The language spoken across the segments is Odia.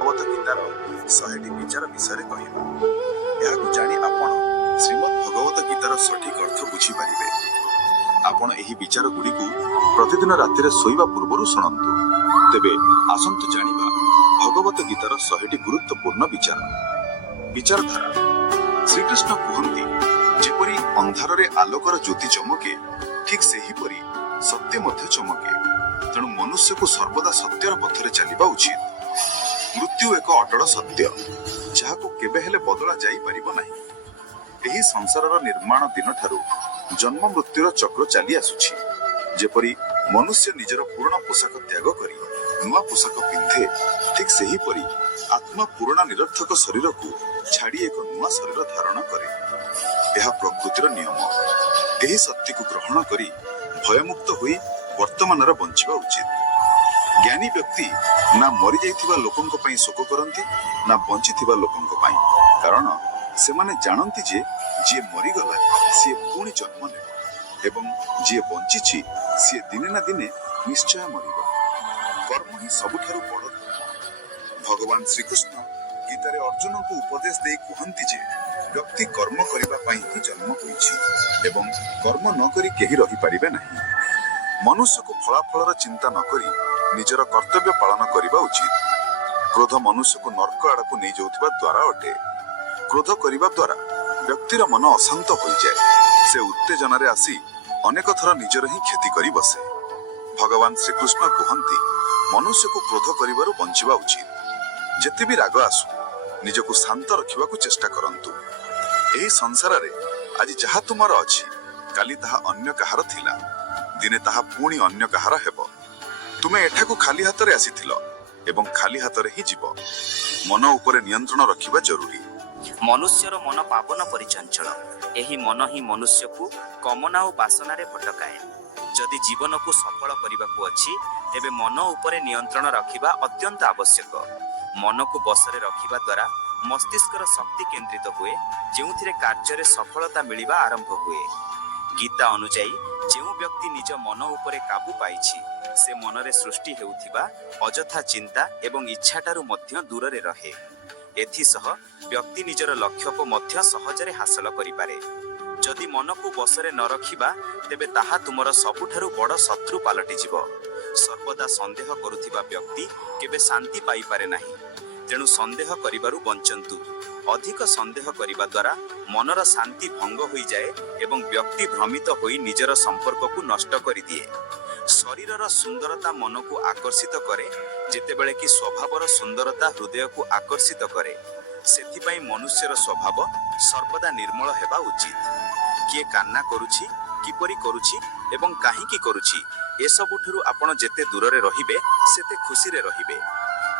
ଭଗବତ ଗୀତାର 100ଟି ବିଚାର ବିଷୟରେ କହିବା। ଏହାକୁ ଜାଣି ଆପଣ ଶ୍ରୀମଦ୍ ଭଗବତ ଗୀତାର ସଠିକ ଅର୍ଥ ବୁଝିପାରିବେ। ଆପଣ ଏହି ବିଚାର ଗୁଡ଼ିକୁ ପ୍ରତିଦିନ ରାତିରେ ଶୋଇବା ପୂର୍ବରୁ ଶୁଣନ୍ତୁ। ତେବେ ଆସନ୍ତୁ ଜାଣିବା ଭଗବତ ଗୀତାର 100ଟି ଗୁରୁତ୍ୱପୂର୍ଣ୍ଣ ବିଚାର। ବିଚାରଧାରା। ଶ୍ରୀକୃଷ୍ଣ କୁହନ୍ତି, ଯେପରି ଅନ୍ଧାରରେ ଆଲୋକର ଜ୍ୟୋତି ଚମକେ, ଠିକ୍ ସେହିପରି ସତ୍ୟ ମଧ୍ୟ ଚମକେ। ତେଣୁ ମନୁଷ୍ୟକୁ ସର୍ବଦା ସତ୍ୟର ପଥରେ ଚାଲିବା ଉଚିତ। ମୃତ୍ୟୁ ଏକ ଅଟଳ ସତ୍ୟ, ଯାହାକୁ କେବେ ହେଲେ ବଦଳା ଯାଇପାରିବ ନାହିଁ। ଏହି ସଂସାରର ନିର୍ମାଣ ଦିନଠାରୁ ଜନ୍ମ ମୃତ୍ୟୁର ଚକ୍ର ଚାଲି ଆସୁଛି। ଯେପରି ମନୁଷ୍ୟ ନିଜର ପୁରୁଣା ପୋଷାକ ତ୍ୟାଗ କରି ନୂଆ ପୋଷାକ ପିନ୍ଧେ, ଠିକ୍ ସେହିପରି ଆତ୍ମା ପୁରୁଣା ନିରର୍ଥକ ଶରୀରକୁ ଛାଡ଼ି ଏକ ନୂଆ ଶରୀର ଧାରଣ କରେ। ଏହା ପ୍ରକୃତିର ନିୟମ। ଏହି ସତ୍ୟକୁ ଗ୍ରହଣ କରି ଭୟମୁକ୍ତ ହୋଇ ବର୍ତ୍ତମାନର ବଞ୍ଚିବା ଉଚିତ। ଜ୍ଞାନୀ ବ୍ୟକ୍ତି ନା ମରିଯାଇଥିବା ଲୋକଙ୍କ ପାଇଁ ଶୋକ କରନ୍ତି, ନା ବଞ୍ଚିଥିବା ଲୋକଙ୍କ ପାଇଁ। କାରଣ ସେମାନେ ଜାଣନ୍ତି ଯେ ଯିଏ ମରିଗଲା ସିଏ ପୁଣି ଜନ୍ମ ନେବ ଏବଂ ଯିଏ ବଞ୍ଚିଛି ସିଏ ଦିନେ ନା ଦିନେ ନିଶ୍ଚୟ ମରିବ। କର୍ମ ହିଁ ସବୁଠାରୁ ବଡ଼ ଧର୍ମ। ଭଗବାନ ଶ୍ରୀକୃଷ୍ଣ ଗୀତାରେ ଅର୍ଜୁନଙ୍କୁ ଉପଦେଶ ଦେଇ କୁହନ୍ତି ଯେ ବ୍ୟକ୍ତି କର୍ମ କରିବା ପାଇଁ ହିଁ ଜନ୍ମ ହୋଇଛି ଏବଂ କର୍ମ ନ କରି କେହି ରହିପାରିବେ ନାହିଁ। ମନୁଷ୍ୟକୁ ଫଳାଫଳର ଚିନ୍ତା ନ କରି ନିଜର କର୍ତ୍ତବ୍ୟ ପାଳନ କରିବା ଉଚିତ। କ୍ରୋଧ ମନୁଷ୍ୟକୁ ନର୍କ ଆଡ଼କୁ ନେଇଯାଉଥିବା ଦ୍ୱାର ଅଟେ। କ୍ରୋଧ କରିବା ଦ୍ୱାରା ବ୍ୟକ୍ତିର ମନ ଅଶାନ୍ତ ହୋଇଯାଏ। ସେ ଉତ୍ତେଜନାରେ ଆସି ଅନେକ ଥର ନିଜର ହିଁ କ୍ଷତି କରି ବସେ। ଭଗବାନ ଶ୍ରୀକୃଷ୍ଣ କୁହନ୍ତି, ମନୁଷ୍ୟକୁ କ୍ରୋଧ କରିବାରୁ ବଞ୍ଚିବା ଉଚିତ। ଯେତେ ବି ରାଗ ଆସୁ ନିଜକୁ ଶାନ୍ତ ରଖିବାକୁ ଚେଷ୍ଟା କରନ୍ତୁ। ଏହି ସଂସାରରେ ଆଜି ଯାହା ତୁମର ଅଛି, କାଲି ତାହା ଅନ୍ୟ କାହାର ଥିଲା। ଦିନେ ତାହା ପୁଣି ଅନ୍ୟ କାହାର ହେବ। ତୁମେ ଏଠାକୁ ଖାଲି ହାତରେ ଆସିଥିଲ ଏବଂ ଖାଲି ହାତରେ ହିଁ ଯିବ। ମନ ଉପରେ ନିୟନ୍ତ୍ରଣ ରଖିବା ଜରୁରୀ। ମନୁଷ୍ୟର ମନ ପାବନ ପରି ଚଞ୍ଚଳ। ଏହି ମନ ହିଁ ମନୁଷ୍ୟକୁ କମନା ଓ ବାସନାରେ ଭଟକାଏ। ଯଦି ଜୀବନକୁ ସଫଳ କରିବାକୁ ଅଛି, ତେବେ ମନ ଉପରେ ନିୟନ୍ତ୍ରଣ ରଖିବା ଅତ୍ୟନ୍ତ ଆବଶ୍ୟକ। ମନକୁ ବଶରେ ରଖିବା ଦ୍ୱାରା ମସ୍ତିଷ୍କର ଶକ୍ତି କେନ୍ଦ୍ରିତ ହୁଏ, ଯେଉଁଥିରେ କାର୍ଯ୍ୟରେ ସଫଳତା ମିଳିବା ଆରମ୍ଭ ହୁଏ। ଗୀତା ଅନୁଯାୟୀ ଯେଉଁ ବ୍ୟକ୍ତି ନିଜ ମନ ଉପରେ କାବୁ ପାଇଛି, ସେ ମନରେ ସୃଷ୍ଟି ହେଉଥିବା ଅଯଥା ଚିନ୍ତା ଏବଂ ଇଚ୍ଛାଠାରୁ ମଧ୍ୟ ଦୂରରେ ରହେ। ଏଥିସହ ବ୍ୟକ୍ତି ନିଜର ଲକ୍ଷ୍ୟକୁ ମଧ୍ୟ ସହଜରେ ହାସଲ କରିପାରେ। ଯଦି ମନକୁ ବଶରେ ନ ରଖିବା, ତେବେ ତାହା ତୁମର ସବୁଠାରୁ ବଡ଼ ଶତ୍ରୁ ପାଲଟିଯିବ। ସର୍ବଦା ସନ୍ଦେହ କରୁଥିବା ବ୍ୟକ୍ତି କେବେ ଶାନ୍ତି ପାଇପାରେ ନାହିଁ। ତେଣୁ ସନ୍ଦେହ କରିବାରୁ ବଞ୍ଚନ୍ତୁ। ଅଧିକ ସନ୍ଦେହ କରିବା ଦ୍ୱାରା ମନର ଶାନ୍ତି ଭଙ୍ଗ ହୋଇଯାଏ ଏବଂ ବ୍ୟକ୍ତି ଭ୍ରମିତ ହୋଇ ନିଜର ସମ୍ପର୍କକୁ ନଷ୍ଟ କରିଦିଏ। ଶରୀରର ସୁନ୍ଦରତା ମନକୁ ଆକର୍ଷିତ କରେ, ଯେତେବେଳେ କି ସ୍ୱଭାବର ସୁନ୍ଦରତା ହୃଦୟକୁ ଆକର୍ଷିତ କରେ। ସେଥିପାଇଁ ମନୁଷ୍ୟର ସ୍ୱଭାବ ସର୍ବଦା ନିର୍ମଳ ହେବା ଉଚିତ। କିଏ କାନ୍ନା କରୁଛି, କିପରି କରୁଛି ଏବଂ କାହିଁକି କରୁଛି, ଏସବୁଠାରୁ ଆପଣ ଯେତେ ଦୂରରେ ରହିବେ, ସେତେ ଖୁସିରେ ରହିବେ।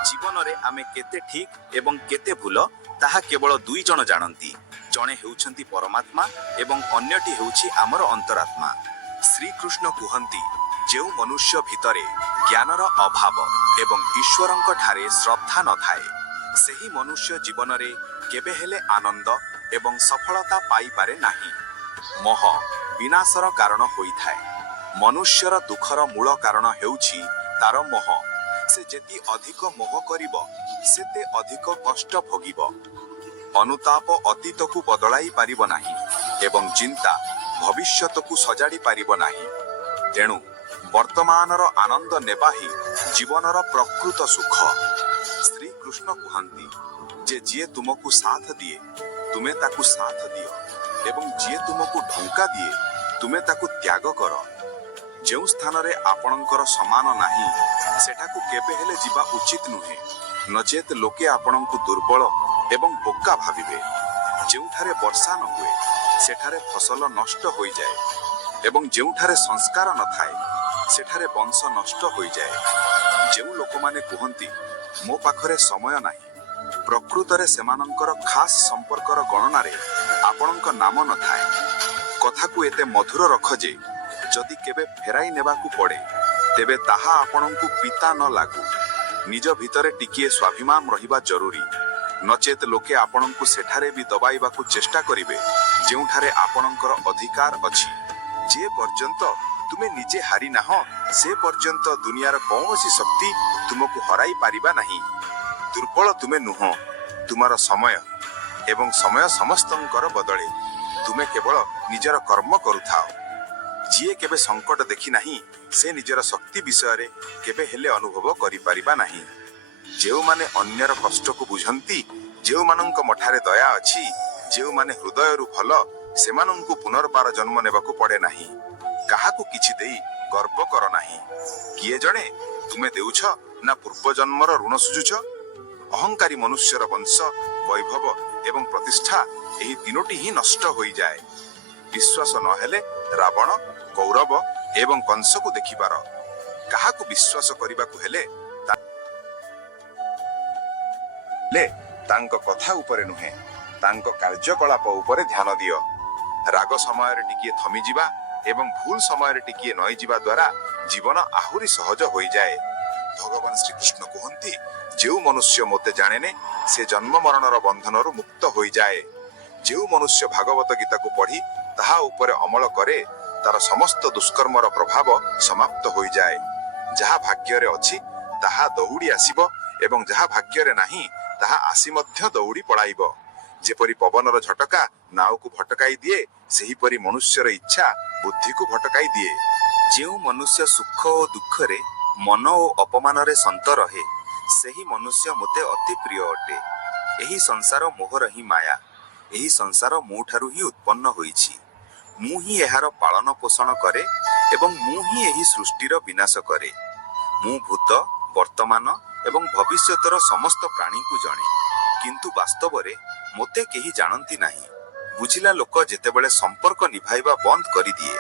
ଜୀବନରେ ଆମେ କେତେ ଠିକ୍ ଏବଂ କେତେ ଭୁଲ, ତାହା କେବଳ ଦୁଇ ଜଣ ଜାଣନ୍ତି। ଜଣେ ହେଉଛନ୍ତି ପରମାତ୍ମା ଏବଂ ଅନ୍ୟଟି ହେଉଛି ଆମର ଅନ୍ତରାତ୍ମା। ଶ୍ରୀକୃଷ୍ଣ କୁହନ୍ତି, ଯେଉଁ ମନୁଷ୍ୟ ଭିତରେ ଜ୍ଞାନର ଅଭାବ ଏବଂ ଈଶ୍ୱରଙ୍କ ଠାରେ ଶ୍ରଦ୍ଧା ନଥାଏ, ସେହି ମନୁଷ୍ୟ ଜୀବନରେ କେବେ ହେଲେ ଆନନ୍ଦ ଏବଂ ସଫଳତା ପାଇପାରେ ନାହିଁ। ମୋହ ବିନାଶର କାରଣ ହୋଇଥାଏ। ମନୁଷ୍ୟର ଦୁଃଖର ମୂଳ କାରଣ ହେଉଛି ତାର ମୋହ। ସେ ଯେତେ ଅଧିକ ମୋହ କରିବ, ସେତେ ଅଧିକ କଷ୍ଟ ଭୋଗିବ। ଅନୁତାପ ଅତୀତକୁ ବଦଳାଇ ପାରିବ ନାହିଁ ଏବଂ ଚିନ୍ତା ଭବିଷ୍ୟତକୁ ସଜାଡ଼ି ପାରିବ ନାହିଁ। ତେଣୁ ବର୍ତ୍ତମାନର ଆନନ୍ଦ ନେବା ହିଁ ଜୀବନର ପ୍ରକୃତ ସୁଖ। ଶ୍ରୀକୃଷ୍ଣ କୁହନ୍ତି ଯେ ଯିଏ ତୁମକୁ ସାଥ ଦିଏ, ତୁମେ ତାକୁ ସାଥ ଦିଅ ଏବଂ ଯିଏ ତୁମକୁ ଢଙ୍କା ଦିଏ, ତୁମେ ତାକୁ ତ୍ୟାଗ କର। ଯେଉଁ ସ୍ଥାନରେ ଆପଣଙ୍କର ସମାନ ନାହିଁ, ସେଠାକୁ କେବେ ହେଲେ ଯିବା ଉଚିତ ନୁହେଁ, ନଚେତ୍ ଲୋକେ ଆପଣଙ୍କୁ ଦୁର୍ବଳ ଏବଂ ବୋକା ଭାବିବେ। ଯେଉଁଠାରେ ବର୍ଷା ନ ହୁଏ, ସେଠାରେ ଫସଲ ନଷ୍ଟ ହୋଇଯାଏ ଏବଂ ଯେଉଁଠାରେ ସଂସ୍କାର ନଥାଏ, ସେଠାରେ ବଂଶ ନଷ୍ଟ ହୋଇଯାଏ। ଯେଉଁ ଲୋକମାନେ କୁହନ୍ତି, ମୋ ପାଖରେ ସମୟ ନାହିଁ, ପ୍ରକୃତରେ ସେମାନଙ୍କର ଖାସ୍ ସମ୍ପର୍କର ଗଣନାରେ ଆପଣଙ୍କ ନାମ ନଥାଏ। କଥାକୁ ଏତେ ମଧୁର ରଖ ଯେ ଯଦି କେବେ ଫେରାଇ ନେବାକୁ ପଡ଼େ, ତେବେ ତାହା ଆପଣଙ୍କୁ ପିତା ନ ଲାଗୁ। ନିଜ ଭିତରେ ଟିକିଏ ସ୍ୱାଭିମାନ ରହିବା ଜରୁରୀ, ନଚେତ୍ ଲୋକେ ଆପଣଙ୍କୁ ସେଠାରେ ବି ଦବାଇବାକୁ ଚେଷ୍ଟା କରିବେ ଯେଉଁଠାରେ ଆପଣଙ୍କର ଅଧିକାର ଅଛି। ଯେ ପର୍ଯ୍ୟନ୍ତ ତୁମେ ନିଜେ ହାରି ନାହଁ, ସେ ପର୍ଯ୍ୟନ୍ତ ଦୁନିଆର କୌଣସି ଶକ୍ତି ତୁମକୁ ହରାଇ ପାରିବା ନାହିଁ। ଦୁର୍ବଳ ତୁମେ ନୁହଁ, ତୁମର ସମୟ ଏବଂ ସମୟ ସମସ୍ତଙ୍କର ବଦଳେ। ତୁମେ କେବଳ ନିଜର କର୍ମ କରୁଥାଅ। ଯିଏ କେବେ ସଙ୍କଟ ଦେଖି ନାହିଁ ସେ ନିଜର ଶକ୍ତି ବିଷୟରେ କେବେ ହେଲେ ଅନୁଭବ କରିପାରିବା ନାହିଁ। ଯେଉଁମାନେ ଅନ୍ୟର କଷ୍ଟକୁ ବୁଝନ୍ତି, ଯେଉଁମାନଙ୍କ ମଠାରେ ଦୟା ଅଛି, ଯେଉଁମାନେ ହୃଦୟରୁ ଭଲ, ସେମାନଙ୍କୁ ପୁନର୍ବାର ଜନ୍ମ ନେବାକୁ ପଡେ ନାହିଁ। କାହାକୁ କିଛି ଦେଇ ଗର୍ବ କର ନାହିଁ। କିଏ ଜଣେ ତୁମେ ଦେଉଛ ନା ପୂର୍ବଜନ୍ମର ଋଣ ସୁଝୁଛ? ଅହଙ୍କାରୀ ମନୁଷ୍ୟର ବଂଶ, ବୈଭବ ଏବଂ ପ୍ରତିଷ୍ଠା ଏହି ତିନୋଟି ହିଁ ନଷ୍ଟ ହୋଇଯାଏ। ବିଶ୍ୱାସ ନହେଲେ ରାବଣ, କୌରବ ଏବଂ କଂସକୁ ଦେଖିପାର। କାହାକୁ ବିଶ୍ୱାସ କରିବାକୁ ହେଲେ ତାଙ୍କ କଥା ଉପରେ ନୁହେଁ, ତାଙ୍କ କାର୍ଯ୍ୟକଳାପ ଉପରେ ଧ୍ୟାନ ଦିଅ। ରାଗ ସମୟରେ ଟିକିଏ ଥମିଯିବା ଏବଂ ଭୁଲ ସମୟରେ ଟିକିଏ ନଇଯିବା ଦ୍ୱାରା ଜୀବନ ଆହୁରି ସହଜ ହୋଇଯାଏ। ଭଗବାନ ଶ୍ରୀକୃଷ୍ଣ କୁହନ୍ତି, ଯେଉଁ ମନୁଷ୍ୟ ମୋତେ ଜାଣେନି ସେ ଜନ୍ମ ମରଣର ବନ୍ଧନରୁ ମୁକ୍ତ ହୋଇଯାଏ। ଯେଉଁ ମନୁଷ୍ୟ ଭାଗବତ ଗୀତାକୁ ପଢି ତାହା ଉପରେ ଅମଳ କରେ ତାର ସମସ୍ତ ଦୁଷ୍କର୍ମର ପ୍ରଭାବ ସମାପ୍ତ ହୋଇଯାଏ। ଯାହା ଭାଗ୍ୟରେ ଅଛି ତାହା ଦୌଡ଼ି ଆସିବ ଏବଂ ଯାହା ଭାଗ୍ୟରେ ନାହିଁ ତାହା ଆସି ମଧ୍ୟ ଦୌଡ଼ି ପଳାଇବ। ଯେପରି ପବନର ଝଟକା ନାଉକୁ ଭଟକାଇ ଦିଏ, ସେହିପରି ମନୁଷ୍ୟର ଇଚ୍ଛା ବୁଦ୍ଧିକୁ ଭଟକାଇ ଦିଏ। ଯେଉଁ ମନୁଷ୍ୟ ସୁଖ ଓ ଦୁଃଖରେ, ମନ ଓ ଅପମାନରେ ସନ୍ତ ରହେ, ସେହି ମନୁଷ୍ୟ ମୋତେ ଅତି ପ୍ରିୟ ଅଟେ। ଏହି ସଂସାର ମୋହର ହିଁ ମାୟା। ଏହି ସଂସାର ମୋ ଠାରୁ ହିଁ ଉତ୍ପନ୍ନ ହୋଇଛି। ମୁଁ ହିଁ ଏହାର ପାଳନ ପୋଷଣ କରେ ଏବଂ ମୁଁ ହିଁ ଏହି ସୃଷ୍ଟିର ବିନାଶ କରେ। ମୁଁ ଭୂତ, ବର୍ତ୍ତମାନ ଏବଂ ଭବିଷ୍ୟତର ସମସ୍ତ ପ୍ରାଣୀଙ୍କୁ ଜଣେ, କିନ୍ତୁ ବାସ୍ତବରେ ମୋତେ କେହି ଜାଣନ୍ତି ନାହିଁ। ବୁଝିଲା ଲୋକ ଯେତେବେଳେ ସମ୍ପର୍କ ନିଭାଇବା ବନ୍ଦ କରିଦିଏ,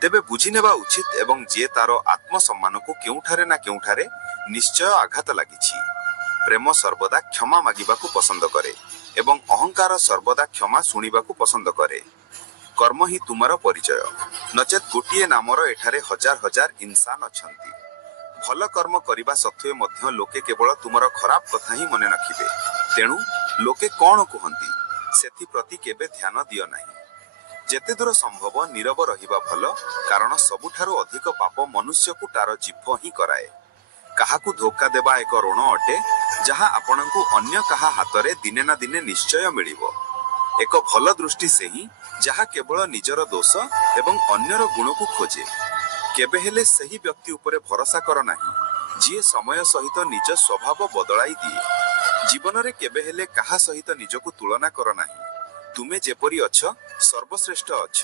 ତେବେ ବୁଝିନେବା ଉଚିତ ଏବଂ ଯିଏ ତାର ଆତ୍ମସମ୍ମାନକୁ କେଉଁଠାରେ ନା କେଉଁଠାରେ ନିଶ୍ଚୟ ଆଘାତ ଲାଗିଛି। ପ୍ରେମ ସର୍ବଦା କ୍ଷମା ମାଗିବାକୁ ପସନ୍ଦ କରେ ଏବଂ ଅହଙ୍କାର ସର୍ବଦା କ୍ଷମା ଶୁଣିବାକୁ ପସନ୍ଦ କରେ। କର୍ମ ହିଁ ତୁମର ପରିଚୟ, ନଚେତ୍ ଗୋଟିଏ ନାମର ଏଠାରେ ହଜାର ହଜାର ଇନସାନ ଅଛନ୍ତି। ଭଲ କର୍ମ କରିବା ସତ୍ତ୍ୱେ ମଧ୍ୟ ଲୋକେ କେବଳ ତୁମର ଖରାପ କଥା ହିଁ ମନେ ରଖିବେ। ତେଣୁ ଲୋକେ କଣ କୁହନ୍ତି ସେଥିପ୍ରତି କେବେ ଧ୍ୟାନ ଦିଅ ନାହିଁ। ଯେତେ ଦୂର ସମ୍ଭବ ନୀରବ ରହିବା ଭଲ, କାରଣ ସବୁଠାରୁ ଅଧିକ ପାପ ମନୁଷ୍ୟକୁ ତାର ଜିଭ ହିଁ କରାଏ। କାହାକୁ ଧୋକା ଦେବା ଏକ ଋଣ ଅଟେ, ଯାହା ଆପଣଙ୍କୁ ଅନ୍ୟ କାହା ହାତରେ ଦିନେ ନା ଦିନେ ନିଶ୍ଚୟ ମିଳିବ। ଏକ ଭଲ ଦୃଷ୍ଟି ସେହି ଯାହା କେବଳ ନିଜର ଦୋଷ ଏବଂ ଅନ୍ୟର ଗୁଣକୁ ଖୋଜେ। କେବେ ହେଲେ ସେହି ବ୍ୟକ୍ତି ଉପରେ ଭରସା କର ନାହିଁ ଯିଏ ସମୟ ସହିତ ନିଜ ସ୍ୱଭାବ ବଦଳାଇ ଦିଏ। ଜୀବନରେ କେବେ ହେଲେ କାହା ସହିତ ନିଜକୁ ତୁଳନା କର ନାହିଁ। ତୁମେ ଯେପରି ଅଛ ସର୍ବଶ୍ରେଷ୍ଠ ଅଛ।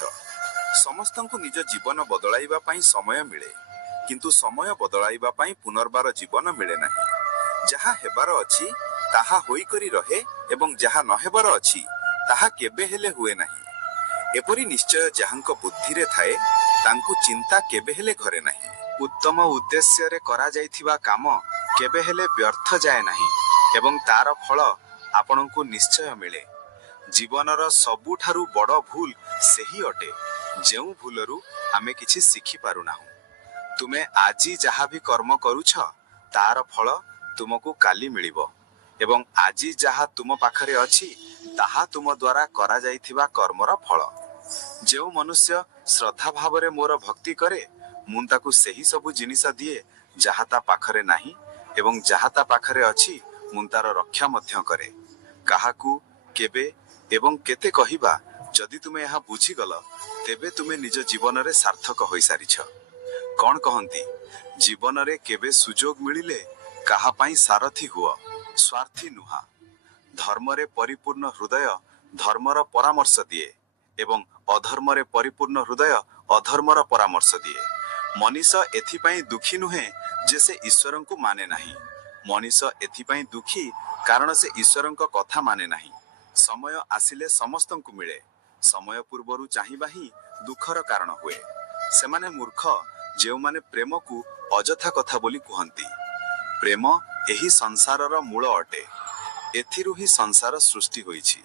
ସମସ୍ତଙ୍କୁ ନିଜ ଜୀବନ ବଦଳାଇବା ପାଇଁ ସମୟ ମିଳେ, କିନ୍ତୁ ସମୟ ବଦଳାଇବା ପାଇଁ ପୁନର୍ବାର ଜୀବନ ମିଳେ ନାହିଁ। ଯାହା ହେବାର ଅଛି ତାହା ହୋଇକରି ରହେ ଏବଂ ଯାହା ନ ହେବାର ଅଛି ତାହା କେବେ ହେଲେ ହୁଏ ନାହିଁ। ଏପରି ନିଶ୍ଚୟ ଯାହାଙ୍କ ବୁଦ୍ଧିରେ ଥାଏ ତାଙ୍କୁ ଚିନ୍ତା କେବେ ହେଲେ ଘରେ ନାହିଁ। ଉତ୍ତମ ଉଦ୍ଦେଶ୍ୟରେ କରାଯାଇଥିବା କାମ କେବେ ହେଲେ ବ୍ୟର୍ଥ ଯାଏ ନାହିଁ ଏବଂ ତାର ଫଳ ଆପଣଙ୍କୁ ନିଶ୍ଚୟ ମିଳେ। ଜୀବନର ସବୁଠାରୁ ବଡ଼ ଭୁଲ ସେହି ଅଟେ ଯେଉଁ ଭୁଲରୁ ଆମେ କିଛି ଶିଖିପାରୁନାହୁଁ। ତୁମେ ଆଜି ଯାହା ବି କର୍ମ କରୁଛ ତାର ଫଳ ତୁମକୁ କାଲି ମିଳିବ ଏବଂ ଆଜି ଯାହା ତୁମ ପାଖରେ ଅଛି ତାହା ତୁମ ଦ୍ୱାରା କରାଯାଇଥିବା କର୍ମର ଫଳ। ଯେଉଁ ମନୁଷ୍ୟ ଶ୍ରଦ୍ଧା ଭାବରେ ମୋର ଭକ୍ତି କରେ, ମୁଁ ତାକୁ ସେହି ସବୁ ଜିନିଷ ଦିଏ ଯାହା ତା ପାଖରେ ନାହିଁ ଏବଂ ଯାହା ତା ପାଖରେ ଅଛି ମୁଁ ତାର ରକ୍ଷା ମଧ୍ୟ କରେ। କାହାକୁ, କେବେ ଏବଂ କେତେ କହିବା, ଯଦି ତୁମେ ଏହା ବୁଝିଗଲ ତେବେ ତୁମେ ନିଜ ଜୀବନରେ ସାର୍ଥକ ହୋଇସାରିଛ। କଣ କହନ୍ତି, ଜୀବନରେ କେବେ ସୁଯୋଗ ମିଳିଲେ କାହା ପାଇଁ ସାରଥୀ ହୁଅ, ସ୍ୱାର୍ଥୀ ନୁହଁ। ଧର୍ମରେ ପରିପୂର୍ଣ୍ଣ ହୃଦୟ ଧର୍ମର ପରାମର୍ଶ ଦିଏ ଏବଂ ଅଧର୍ମରେ ପରିପୂର୍ଣ୍ଣ ହୃଦୟ ଅଧର୍ମର ପରାମର୍ଶ ଦିଏ। ମଣିଷ ଏଥିପାଇଁ ଦୁଃଖୀ ନୁହେଁ ଯେ ସେ ଈଶ୍ୱରଙ୍କୁ ମାନେ ନାହିଁ। ମଣିଷ ଏଥିପାଇଁ ଦୁଃଖୀ କାରଣ ସେ ଈଶ୍ୱରଙ୍କ କଥା ମାନେ ନାହିଁ। ସମୟ ଆସିଲେ ସମସ୍ତଙ୍କୁ ମିଳେ। ସମୟ ପୂର୍ବରୁ ଚାହିଁବା ହିଁ ଦୁଃଖର କାରଣ ହୁଏ। ସେମାନେ ମୂର୍ଖ ଯେଉଁମାନେ ପ୍ରେମକୁ ଅଯଥା କଥା ବୋଲି କୁହନ୍ତି। ପ୍ରେମ ଏହି ସଂସାରର ମୂଳ ଅଟେ। ଏଥିରୁ ହିଁ ସଂସାର ସୃଷ୍ଟି ହୋଇଛି।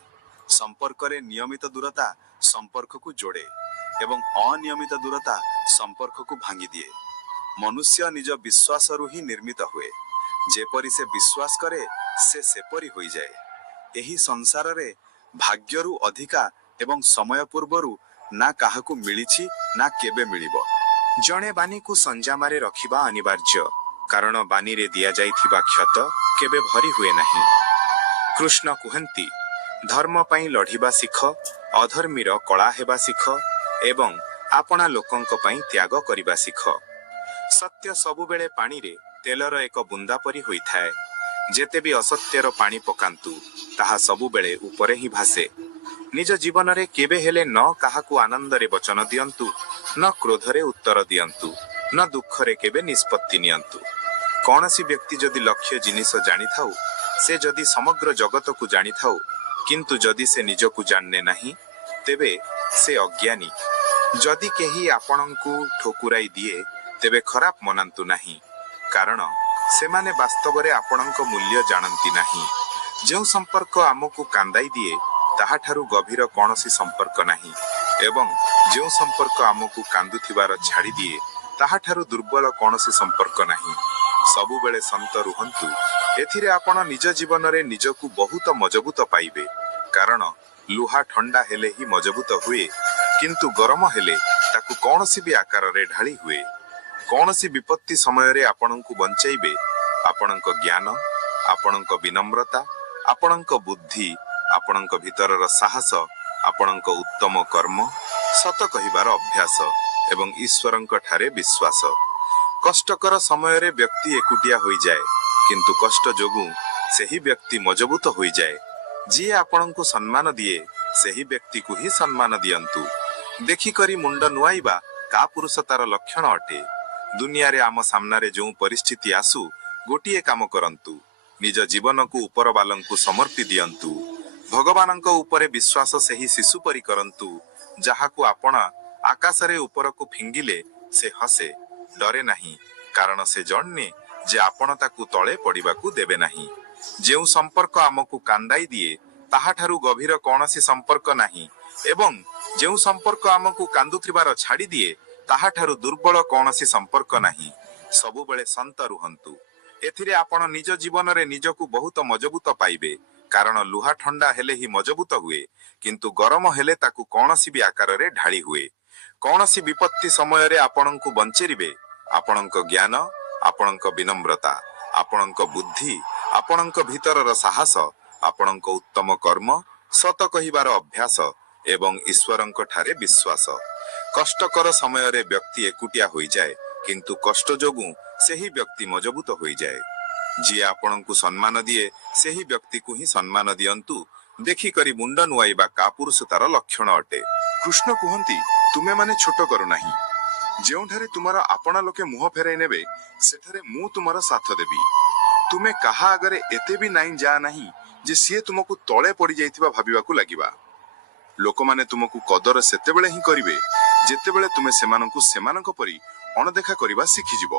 ସମ୍ପର୍କରେ ନିୟମିତ ଦୂରତା ସମ୍ପର୍କକୁ ଯୋଡ଼େ ଏବଂ ଅନିୟମିତ ଦୂରତା ସମ୍ପର୍କକୁ ଭାଙ୍ଗିଦିଏ। ମନୁଷ୍ୟ ନିଜ ବିଶ୍ୱାସରୁ ହିଁ ନିର୍ମିତ ହୁଏ। ଯେପରି ସେ ବିଶ୍ୱାସ କରେ ସେ ସେପରି ହୋଇଯାଏ। ଏହି ସଂସାରରେ ଭାଗ୍ୟରୁ ଅଧିକା ଏବଂ ସମୟ ପୂର୍ବରୁ ନା କାହାକୁ ମିଳିଛି ନା କେବେ ମିଳିବ। ଜଣେ ବାଣୀକୁ ସଂଯମାରେ ରଖିବା ଅନିବାର୍ଯ୍ୟ। କାରଣ ବାଣୀରେ ଦିଆଯାଇଥିବା କ୍ଷତ କେବେ ଭରି ହୁଏ ନାହିଁ। କୃଷ୍ଣ କୁହନ୍ତି, ଧର୍ମ ପାଇଁ ଲଢ଼ିବା ଶିଖ, ଅଧର୍ମୀର କଳା ହେବା ଶିଖ ଏବଂ ଆପଣା ଲୋକଙ୍କ ପାଇଁ ତ୍ୟାଗ କରିବା ଶିଖ। ସତ୍ୟ ସବୁବେଳେ ପାଣିରେ ତେଲର ଏକ ବୁନ୍ଦା ପରି ହୋଇଥାଏ। ଯେତେ ବି ଅସତ୍ୟର ପାଣି ପକାନ୍ତୁ, ତାହା ସବୁବେଳେ ଉପରେ ହିଁ ଭାସେ। ନିଜ ଜୀବନରେ କେବେ ହେଲେ ନ କାହାକୁ ଆନନ୍ଦରେ ବଚନ ଦିଅନ୍ତୁ, ନ କ୍ରୋଧରେ ଉତ୍ତର ଦିଅନ୍ତୁ, ନ ଦୁଃଖରେ କେବେ ନିଷ୍ପତ୍ତି ନିଅନ୍ତୁ। କୌଣସି ବ୍ୟକ୍ତି ଯଦି ଲକ୍ଷ୍ୟ ଜିନିଷ ଜାଣିଥାଉ, ସେ ଯଦି ସମଗ୍ର ଜଗତକୁ ଜାଣିଥାଉ, କିନ୍ତୁ ଯଦି ସେ ନିଜକୁ ଜାଣେ ନାହିଁ, ତେବେ ସେ ଅଜ୍ଞାନୀ। ଯଦି କେହି ଆପଣଙ୍କୁ ଠକୁରାଇ ଦିଏ, ତେବେ ଖରାପ ମନାନ୍ତୁ ନାହିଁ, କାରଣ ସେମାନେ ବାସ୍ତବରେ ଆପଣଙ୍କ ମୂଲ୍ୟ ଜାଣନ୍ତି ନାହିଁ। ଯେଉଁ ସମ୍ପର୍କ ଆମକୁ କାନ୍ଦାଇ ଦିଏ, ତାହାଠାରୁ ଗଭୀର କୌଣସି ସମ୍ପର୍କ ନାହିଁ ଏବଂ ଯେଉଁ ସମ୍ପର୍କ ଆମକୁ କାନ୍ଦୁଥିବାର ଛାଡ଼ି ଦିଏ, ତାହାଠାରୁ ଦୁର୍ବଳ କୌଣସି ସମ୍ପର୍କ ନାହିଁ। ସବୁବେଳେ ଶାନ୍ତ ରୁହନ୍ତୁ। ଏଥିରେ ଆପଣ ନିଜ ଜୀବନରେ ନିଜକୁ ବହୁତ ମଜବୁତ ପାଇବେ, କାରଣ ଲୁହା ଥଣ୍ଡା ହେଲେ ହିଁ ମଜବୁତ ହୁଏ, କିନ୍ତୁ ଗରମ ହେଲେ ତାକୁ କୌଣସି ବି ଆକାରରେ ଢାଳି ହୁଏ। କୌଣସି ବିପତ୍ତି ସମୟରେ ଆପଣଙ୍କୁ ବଞ୍ଚାଇବେ ଆପଣଙ୍କ ଜ୍ଞାନ, ଆପଣଙ୍କ ବିନମ୍ରତା, ଆପଣଙ୍କ ବୁଦ୍ଧି, ଆପଣଙ୍କ ଭିତରର ସାହସ, ଆପଣଙ୍କ ଉତ୍ତମ କର୍ମ, ସତ କହିବାର ଅଭ୍ୟାସ ଏବଂ ଈଶ୍ୱରଙ୍କ ଠାରେ ବିଶ୍ୱାସ। କଷ୍ଟକର ସମୟରେ ବ୍ୟକ୍ତି ଏକୁଟିଆ ହୋଇଯାଏ, କିନ୍ତୁ କଷ୍ଟ ଯୋଗୁଁ ସେହି ବ୍ୟକ୍ତି ମଜବୁତ ହୋଇଯାଏ। ଯିଏ ଆପଣଙ୍କୁ ସମ୍ମାନ ଦିଏ, ସେହି ବ୍ୟକ୍ତିକୁ ହିଁ ସମ୍ମାନ ଦିଅନ୍ତୁ। ଦେଖିକରି ମୁଣ୍ଡ ନୁଆଇବା କାପୁରୁଷତାର ଲକ୍ଷଣ ଅଟେ। ଦୁନିଆରେ ଆମ ସାମ୍ନାରେ ଯେଉଁ ପରିସ୍ଥିତି ଆସୁ, ଗୋଟିଏ କାମ କରନ୍ତୁ, ନିଜ ଜୀବନକୁ ଉପରବାଲଙ୍କୁ ସମର୍ପି ଦିଅନ୍ତୁ। ଭଗବାନଙ୍କ ଉପରେ ବିଶ୍ୱାସ ସେହି ଶିଶୁ ପରି କରନ୍ତୁ, ଯାହାକୁ ଆପଣ ଆକାଶରେ ଉପରକୁ ଫିଙ୍ଗିଲେ ସେ ହସେ, ଡରେ ନାହିଁ, କାରଣ ସେ ଜାଣେ ଯେ ଆପଣ ତାକୁ ତଳେ ପଡ଼ିବାକୁ ଦେବେ ନାହିଁ। ଯେଉଁ ସମ୍ପର୍କ ଆମକୁ କାନ୍ଦାଇ ଦିଏ, ତାହାଠାରୁ ଗଭୀର କୌଣସି ସମ୍ପର୍କ ନାହିଁ ଏବଂ ଯେଉଁ ସମ୍ପର୍କ ଆମକୁ କାନ୍ଦୁଥିବାର ଛାଡ଼ି ଦିଏ, ତାହାଠାରୁ ଦୁର୍ବଳ କୌଣସି ସମ୍ପର୍କ ନାହିଁ। ସବୁବେଳେ ଶାନ୍ତ ରୁହନ୍ତୁ। ଏଥିରେ ଆପଣ ନିଜ ଜୀବନରେ ନିଜକୁ ବହୁତ ମଜବୁତ ପାଇବେ, କାରଣ ଲୁହା ଥଣ୍ଡା ହେଲେ ହିଁ ମଜବୁତ ହୁଏ, କିନ୍ତୁ ଗରମ ହେଲେ ତାକୁ କୌଣସି ବି ଆକାରରେ ଢାଳି ହୁଏ। କୌଣସି ବିପତ୍ତି ସମୟରେ ଆପଣଙ୍କୁ ବଞ୍ଚେଇବେ ଆପଣଙ୍କ ଜ୍ଞାନ, ଆପଣଙ୍କ ବିନମ୍ରତା, ଆପଣଙ୍କ ବୁଦ୍ଧି, ଆପଣଙ୍କ ଭିତରର ସାହସ, ଆପଣଙ୍କ ଉତ୍ତମ କର୍ମ, ସତ କହିବାର ଅଭ୍ୟାସ ଏବଂ ଈଶ୍ୱରଙ୍କ ଠାରେ ବିଶ୍ୱାସ। କଷ୍ଟକର ସମୟରେ ବ୍ୟକ୍ତି ଏକୁଟିଆ ହୋଇଯାଏ, କିନ୍ତୁ କଷ୍ଟ ଯୋଗୁଁ ସେହି ବ୍ୟକ୍ତି ମଜବୁତ ହୋଇଯାଏ। ଯିଏ ଆପଣଙ୍କୁ ସମ୍ମାନ ଦିଏ, ସେହି ବ୍ୟକ୍ତିକୁ ହିଁ ସମ୍ମାନ ଦିଅନ୍ତୁ। ଦେଖିକରି ମୁଣ୍ଡ ନୁଆଇବା କାପୁରୁଷତାର ଲକ୍ଷଣ ଅଟେ। କୃଷ୍ଣ କୁହନ୍ତି, ତୁମେମାନେ ଛୋଟ କରୁନାହିଁ। ଯେଉଁଠାରେ ତୁମର ଆପଣା ଲୋକେ ମୁହଁ ଫେରାଇ ନେବେ, ସେଠାରେ ମୁଁ ତୁମର ସାଥ ଦେବି। ତୁମେ କାହା ଆଗରେ ଏତେ ବି ନାଇଁ ଯାଆ ନାହିଁ ଯେ ସିଏ ତୁମକୁ ତଳେ ପଡ଼ିଯାଇଥିବା ଭାବିବାକୁ ଲାଗିବା। ଲୋକମାନେ ତୁମକୁ କଦର ସେତେବେଳେ ହିଁ କରିବେ, ଯେତେବେଳେ ତୁମେ ସେମାନଙ୍କୁ ସେମାନଙ୍କ ପରି ଅଣଦେଖା କରିବା ଶିଖିଯିବ।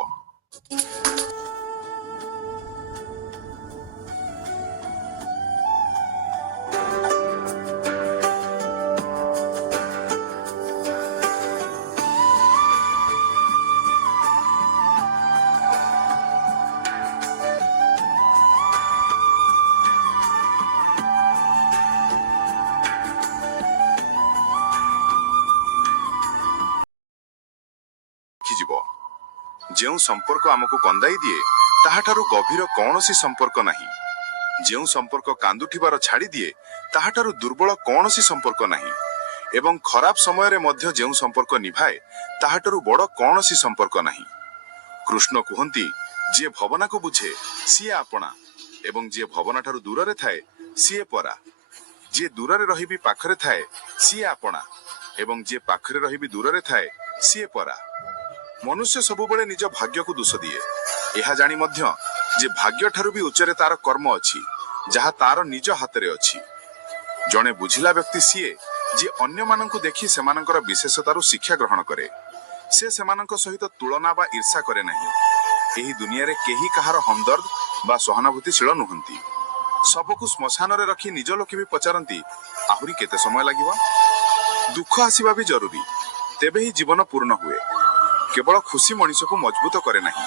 ଯେଉଁ ସମ୍ପର୍କ ଆମକୁ କନ୍ଦାଇ ଦିଏ, ତାହାଠାରୁ ଗଭୀର କୌଣସି ସମ୍ପର୍କ ନାହିଁ। ଯେଉଁ ସମ୍ପର୍କ କାନ୍ଦୁଥିବାର ଛାଡ଼ି ଦିଏ, ତାହାଠାରୁ ଦୁର୍ବଳ କୌଣସି ସମ୍ପର୍କ ନାହିଁ ଏବଂ ଖରାପ ସମୟରେ ମଧ୍ୟ ଯେଉଁ ସମ୍ପର୍କ ନିଭାଏ, ତାହାଠାରୁ ବଡ଼ କୌଣସି ସମ୍ପର୍କ ନାହିଁ। କୃଷ୍ଣ କୁହନ୍ତି, ଯିଏ ଭବନାକୁ ବୁଝେ ସିଏ ଆପଣା ଏବଂ ଯିଏ ଭବନାଠାରୁ ଦୂରରେ ଥାଏ ସିଏ ପରା। ଯିଏ ଦୂରରେ ରହିବି ପାଖରେ ଥାଏ ସିଏ ଆପଣା ଏବଂ ଯିଏ ପାଖରେ ରହିବି ଦୂରରେ ଥାଏ ସିଏ ପରା। ମନୁଷ୍ୟ ସବୁବେଳେ ନିଜ ଭାଗ୍ୟକୁ ଦୋଷ ଦିଏ, ଏହା ଜାଣି ମଧ୍ୟ ଯେ ଭାଗ୍ୟଠାରୁ ବି ଉଚ୍ଚରେ ତାର କର୍ମ ଅଛି, ଯାହା ତାର ନିଜ ହାତରେ ଅଛି। ଜଣେ ବୁଝିଲା ବ୍ୟକ୍ତି ସିଏ ଯିଏ ଅନ୍ୟମାନଙ୍କୁ ଦେଖି ସେମାନଙ୍କର ବିଶେଷତାରୁ ଶିକ୍ଷା ଗ୍ରହଣ କରେ। ସେ ସେମାନଙ୍କ ସହିତ ତୁଳନା ବା ଈର୍ଷା କରେ ନାହିଁ। ଏହି ଦୁନିଆରେ କେହି କାହାର ହମଦର୍ଦ ବା ସହାନୁଭୂତିଶୀଳ ନୁହନ୍ତି। ଶବକୁ ଶ୍ମଶାନରେ ରଖି ନିଜ ଲୋକେ ବି ପଚାରନ୍ତି, ଆହୁରି କେତେ ସମୟ ଲାଗିବ? ଦୁଃଖ ଆସିବା ବି ଜରୁରୀ, ତେବେ ହିଁ ଜୀବନ ପୂର୍ଣ୍ଣ ହୁଏ। କେବଳ ଖୁସି ମଣିଷକୁ ମଜବୁତ କରେ ନାହିଁ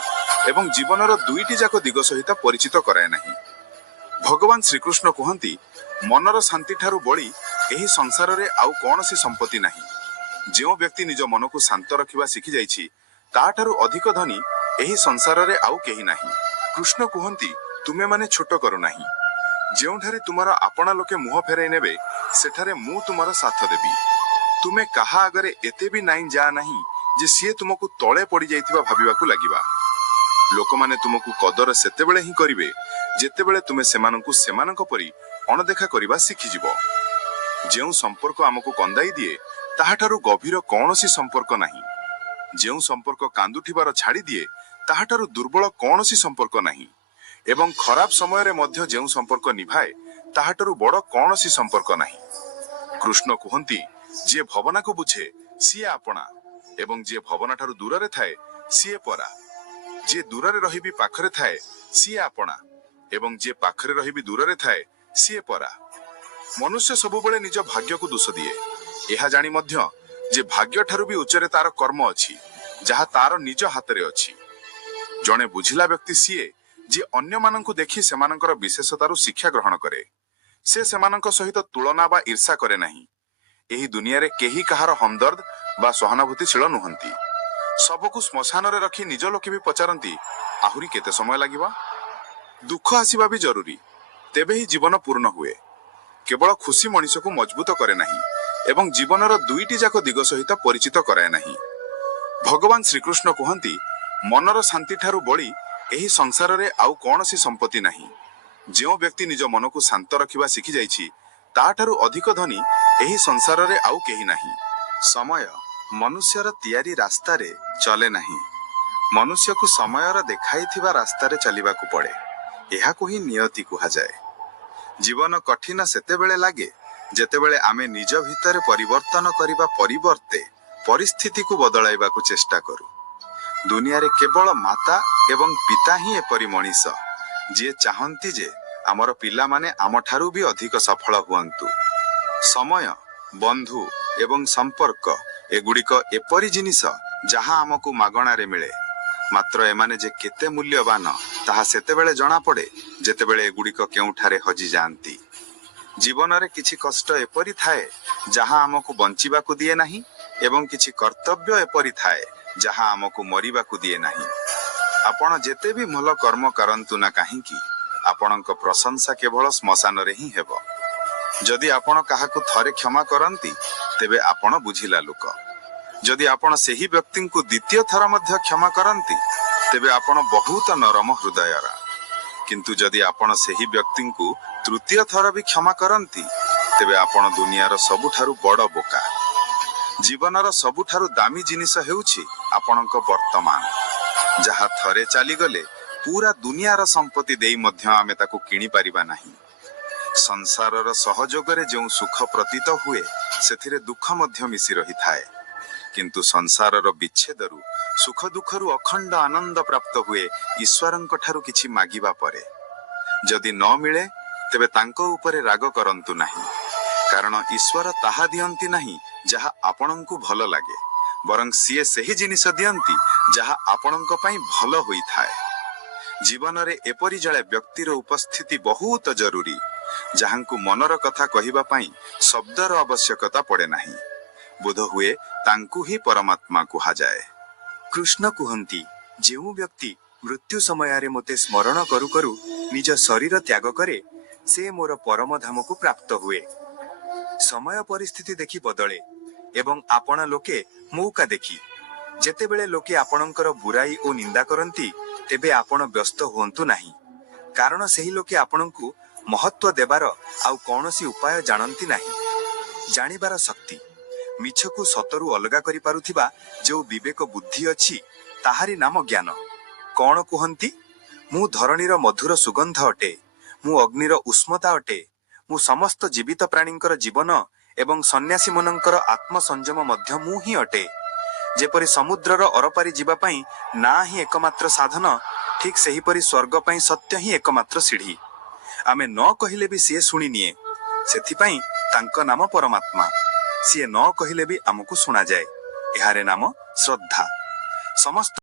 ଏବଂ ଜୀବନର ଦୁଇଟି ଯାକ ଦିଗ ସହିତ ପରିଚିତ କରାଏ ନାହିଁ। ଭଗବାନ ଶ୍ରୀକୃଷ୍ଣ କୁହନ୍ତି, ମନର ଶାନ୍ତି ଠାରୁ ବଳି ଏହି ସଂସାରରେ ଆଉ କୌଣସି ସମ୍ପତ୍ତି ନାହିଁ। ଯେଉଁ ବ୍ୟକ୍ତି ନିଜ ମନକୁ ଶାନ୍ତ ରଖିବା ଶିଖିଯାଇଛି, ତାହାଠାରୁ ଅଧିକ ଧନୀ ଏହି ସଂସାରରେ ଆଉ କେହି ନାହିଁ। କୃଷ୍ଣ କୁହନ୍ତି, ତୁମେ ମାନେ ଛୋଟ କରୁନାହିଁ। ଯେଉଁଠାରେ ତୁମର ଆପଣା ଲୋକେ ମୁହଁ ଫେରାଇ ନେବେ, ସେଠାରେ ମୁଁ ତୁମର ସାଥ ଦେବି। ତୁମେ କାହା ଆଗରେ ଏତେ ବି ନାଇଁ ଯା ନାହିଁ ଯେ ସିଏ ତୁମକୁ ତଳେ ପଡିଯାଇଥିବା ଭାବିବାକୁ ଲାଗିବା। ଲୋକମାନେ ତୁମକୁ କଦର ସେତେବେଳେ ହିଁ କରିବେ ଯେତେବେଳେ ତୁମେ ସେମାନଙ୍କୁ ସେମାନଙ୍କ ପରି ଅଣଦେଖା କରିବା ଶିଖିଯିବ। ଯେଉଁ ସମ୍ପର୍କ ଆମକୁ କନ୍ଦାଇ ଦିଏ ତାହାଠାରୁ ଗଭୀର କୌଣସି ସମ୍ପର୍କ ନାହିଁ। ଯେଉଁ ସମ୍ପର୍କ କାନ୍ଦୁଥିବାର ଛାଡ଼ି ଦିଏ ତାହାଠାରୁ ଦୁର୍ବଳ କୌଣସି ସମ୍ପର୍କ ନାହିଁ। ଏବଂ ଖରାପ ସମୟରେ ମଧ୍ୟ ଯେଉଁ ସମ୍ପର୍କ ନିଭାଏ ତାହାଠାରୁ ବଡ଼ କୌଣସି ସମ୍ପର୍କ ନାହିଁ। କୃଷ୍ଣ କୁହନ୍ତି, ଯିଏ ଭବନାକୁ ବୁଝେ ସିଏ ଆପଣା, ଏବଂ ଯିଏ ଭବନାଠାରୁ ଦୂରରେ ଥାଏ ସିଏ ପରା। ଯିଏ ଦୂରରେ ରହିବି ପାଖରେ ଥାଏ ସିଏ ଆପଣା, ଏବଂ ଯିଏ ପାଖରେ ରହିବି ଦୂରରେ ଥାଏ ସିଏ ପରା। ମନୁଷ୍ୟ ସବୁବେଳେ ନିଜ ଭାଗ୍ୟକୁ ଦୋଷ ଦିଏ, ଏହା ଜାଣି ମଧ୍ୟ ଯେ ଭାଗ୍ୟଠାରୁ ବି ଉଚ୍ଚରେ ତାର କର୍ମ ଅଛି, ଯାହା ତାର ନିଜ ହାତରେ ଅଛି। ଜଣେ ବୁଝିଲା ବ୍ୟକ୍ତି ସିଏ ଯିଏ ଅନ୍ୟମାନଙ୍କୁ ଦେଖି ସେମାନଙ୍କର ବିଶେଷତାରୁ ଶିକ୍ଷା ଗ୍ରହଣ କରେ। ସେ ସେମାନଙ୍କ ସହିତ ତୁଳନା ବା ଈର୍ଷା କରେ ନାହିଁ। ଏହି ଦୁନିଆରେ କେହି କାହାର ହମଦର୍ଦ ବା ସହାନୁଭୂତିଶୀଳ ନୁହନ୍ତି। ଶବକୁ ଶ୍ମଶାନରେ ରଖି ନିଜ ଲୋକେ ବି ପଚାରନ୍ତି, ଆହୁରି କେତେ ସମୟ ଲାଗିବ? ଦୁଃଖ ଆସିବା ବି ଜରୁରୀ, ତେବେ ହିଁ ଜୀବନ ପୂର୍ଣ୍ଣ ହୁଏ। କେବଳ ଖୁସି ମଣିଷକୁ ମଜବୁତ କରେ ନାହିଁ ଏବଂ ଜୀବନର ଦୁଇଟି ଯାକ ଦିଗ ସହିତ ପରିଚିତ କରାଏ ନାହିଁ। ଭଗବାନ ଶ୍ରୀକୃଷ୍ଣ କୁହନ୍ତି, ମନର ଶାନ୍ତି ଠାରୁ ବଳି ଏହି ସଂସାରରେ ଆଉ କୌଣସି ସମ୍ପତ୍ତି ନାହିଁ। ଯେଉଁ ବ୍ୟକ୍ତି ନିଜ ମନକୁ ଶାନ୍ତ ରଖିବା ଶିଖି ଯାଇଛି ତାଠାରୁ ଅଧିକ ଧନୀ ଏହି ସଂସାରରେ ଆଉ କେହି ନାହିଁ। ସମୟ ମନୁଷ୍ୟର ତିଆରି ରାସ୍ତାରେ ଚଲେ ନାହିଁ। ମନୁଷ୍ୟକୁ ସମୟର ଦେଖାଇଥିବା ରାସ୍ତାରେ ଚାଲିବାକୁ ପଡେ। ଏହାକୁ ହିଁ ନିୟତି କୁହାଯାଏ। ଜୀବନ କଠିନ ସେତେବେଳେ ଲାଗେ ଯେତେବେଳେ ଆମେ ନିଜ ଭିତରେ ପରିବର୍ତ୍ତନ କରିବା ପରିବର୍ତ୍ତେ ପରିସ୍ଥିତିକୁ ବଦଳାଇବାକୁ ଚେଷ୍ଟା କରୁ। ଦୁନିଆରେ କେବଳ ମାତା ଏବଂ ପିତା ହିଁ ଏପରି ମଣିଷ ଯିଏ ଚାହାନ୍ତି ଯେ ଆମର ପିଲାମାନେ ଆମଠାରୁ ବି ଅଧିକ ସଫଳ ହୁଅନ୍ତୁ। ସମୟ, ବନ୍ଧୁ ଏବଂ ସମ୍ପର୍କ ଏଗୁଡ଼ିକ ଏପରି ଜିନିଷ ଯାହା ଆମକୁ ମାଗଣାରେ ମିଳେ। ମାତ୍ର ଏମାନେ ଯେ କେତେ ମୂଲ୍ୟବାନ ତାହା ସେତେବେଳେ ଜଣାପଡ଼େ ଯେତେବେଳେ ଏଗୁଡ଼ିକ କେଉଁଠାରେ ହଜିଯାଆନ୍ତି। ଜୀବନରେ କିଛି କଷ୍ଟ ଏପରି ଥାଏ ଯାହା ଆମକୁ ବଞ୍ଚିବାକୁ ଦିଏ ନାହିଁ ଏବଂ କିଛି କର୍ତ୍ତବ୍ୟ ଏପରି ଥାଏ ଯାହା ଆମକୁ ମରିବାକୁ ଦିଏ ନାହିଁ। ଆପଣ ଯେତେ ବି ଭଲ କର୍ମ କରନ୍ତୁ ନା କାହିଁକି, ଆପଣଙ୍କ ପ୍ରଶଂସା କେବଳ ଶ୍ମଶାନରେ ହିଁ ହେବ। ଯଦି ଆପଣ କାହାକୁ ଥରେ କ୍ଷମା କରନ୍ତି ତେବେ ଆପଣ ବୁଝିଲା ଲୋକ। ଯଦି ଆପଣ ସେହି ବ୍ୟକ୍ତିଙ୍କୁ ଦ୍ୱିତୀୟ ଥର ମଧ୍ୟ କ୍ଷମା କରନ୍ତି ତେବେ ଆପଣ ବହୁତ ନରମ ହୃଦୟର। କିନ୍ତୁ ଯଦି ଆପଣ ସେହି ବ୍ୟକ୍ତିଙ୍କୁ ତୃତୀୟ ଥର ବି କ୍ଷମା କରନ୍ତି ତେବେ ଆପଣ ଦୁନିଆର ସବୁଠାରୁ ବଡ଼ ବୋକା। ଜୀବନର ସବୁଠାରୁ ଦାମୀ ଜିନିଷ ହେଉଛି ଆପଣଙ୍କ ବର୍ତ୍ତମାନ, ଯାହା ଥରେ ଚାଲିଗଲେ ପୁରା ଦୁନିଆର ସମ୍ପତ୍ତି ଦେଇ ମଧ୍ୟ ଆମେ ତାକୁ କିଣିପାରିବା ନାହିଁ। ସଂସାରର ସହଯୋଗରେ ଯେଉଁ ସୁଖ ପ୍ରତୀତ ହୁଏ ସେଥିରେ ଦୁଃଖ ମଧ୍ୟ ମିଶି ରହିଥାଏ। କିନ୍ତୁ ସଂସାରର ବିଚ୍ଛେଦରୁ, ସୁଖ ଦୁଃଖରୁ ଅଖଣ୍ଡ ଆନନ୍ଦ ପ୍ରାପ୍ତ ହୁଏ ଈଶ୍ୱରଙ୍କ ଠାରୁ କିଛି ମାଗିବା ପରେ। ଯଦି ନ ମିଳେ ତେବେ ତାଙ୍କ ଉପରେ ରାଗ କରନ୍ତୁ ନାହିଁ, କାରଣ ଈଶ୍ୱର ତାହା ଦିଅନ୍ତି ନାହିଁ ଯାହା ଆପଣଙ୍କୁ ଭଲ ଲାଗେ, ବରଂ ସିଏ ସେହି ଜିନିଷ ଦିଅନ୍ତି ଯାହା ଆପଣଙ୍କ ପାଇଁ ଭଲ ହୋଇଥାଏ। ଜୀବନରେ ଏପରି ଜଣେ ବ୍ୟକ୍ତିର ଉପସ୍ଥିତି ବହୁତ ଜରୁରୀ ଯାହାଙ୍କୁ ମନର କଥା କହିବା ପାଇଁ ଶବ୍ଦର ଆବଶ୍ୟକତା ପଡେ ନାହିଁ। ବୋଧହୁଏ ତାଙ୍କୁ ହିଁ ପରମାତ୍ମା କୁହାଯାଏ। କୃଷ୍ଣ କୁହନ୍ତି, ଯେଉଁ ବ୍ୟକ୍ତି ମୃତ୍ୟୁ ସମୟରେ ମୋତେ ସ୍ମରଣ କରୁ କରୁ ନିଜ ଶରୀର ତ୍ୟାଗ କରେ ସେ ମୋର ପରମ ଧାମକୁ ପ୍ରାପ୍ତ ହୁଏ। ସମୟ ପରିସ୍ଥିତି ଦେଖି ବଦଳେ ଏବଂ ଆପଣା ଲୋକେ ମୌକା ଦେଖି। ଯେତେବେଳେ ଲୋକେ ଆପଣଙ୍କର ବୁରାଇ ଓ ନିନ୍ଦା କରନ୍ତି ତେବେ ଆପଣ ବ୍ୟସ୍ତ ହୁଅନ୍ତୁ ନାହିଁ, କାରଣ ସେହି ଲୋକେ ଆପଣଙ୍କୁ ମହତ୍ଵ ଦେବାର ଆଉ କୌଣସି ଉପାୟ ଜାଣନ୍ତି ନାହିଁ। ଜାଣିବାର ଶକ୍ତି, ମିଛକୁ ସତରୁ ଅଲଗା କରିପାରୁଥିବା ଯେଉଁ ବିବେକ ବୁଦ୍ଧି ଅଛି ତାହାରି ନାମ ଜ୍ଞାନ। କଣ କୁହନ୍ତି? ମୁଁ ଧରଣୀର ମଧୁର ସୁଗନ୍ଧ ଅଟେ, ମୁଁ ଅଗ୍ନିର ଉଷ୍ମତା ଅଟେ, ମୁଁ ସମସ୍ତ ଜୀବିତ ପ୍ରାଣୀଙ୍କର ଜୀବନ ଏବଂ ସନ୍ନ୍ୟାସୀମାନଙ୍କର ଆତ୍ମସଂଯମ ମଧ୍ୟ ମୁଁ ହିଁ ଅଟେ। ଯେପରି ସମୁଦ୍ରର ଅରପାରି ଯିବା ପାଇଁ ନା ହିଁ ଏକମାତ୍ର ସାଧନ, ଠିକ୍ ସେହିପରି ସ୍ୱର୍ଗ ପାଇଁ ସତ୍ୟ ହିଁ ଏକମାତ୍ର ସିଢ଼ି। ଆମେ ନ କହିଲେ ବି ସିଏ ଶୁଣିନିଏ, ସେଥିପାଇଁ ତାଙ୍କ ନାମ ପରମାତ୍ମା। ସିଏ ନ କହିଲେ ବି ଆମକୁ ଶୁଣାଯାଏ, ଏହାର ନାମ ଶ୍ରଦ୍ଧା। ସମସ୍ତ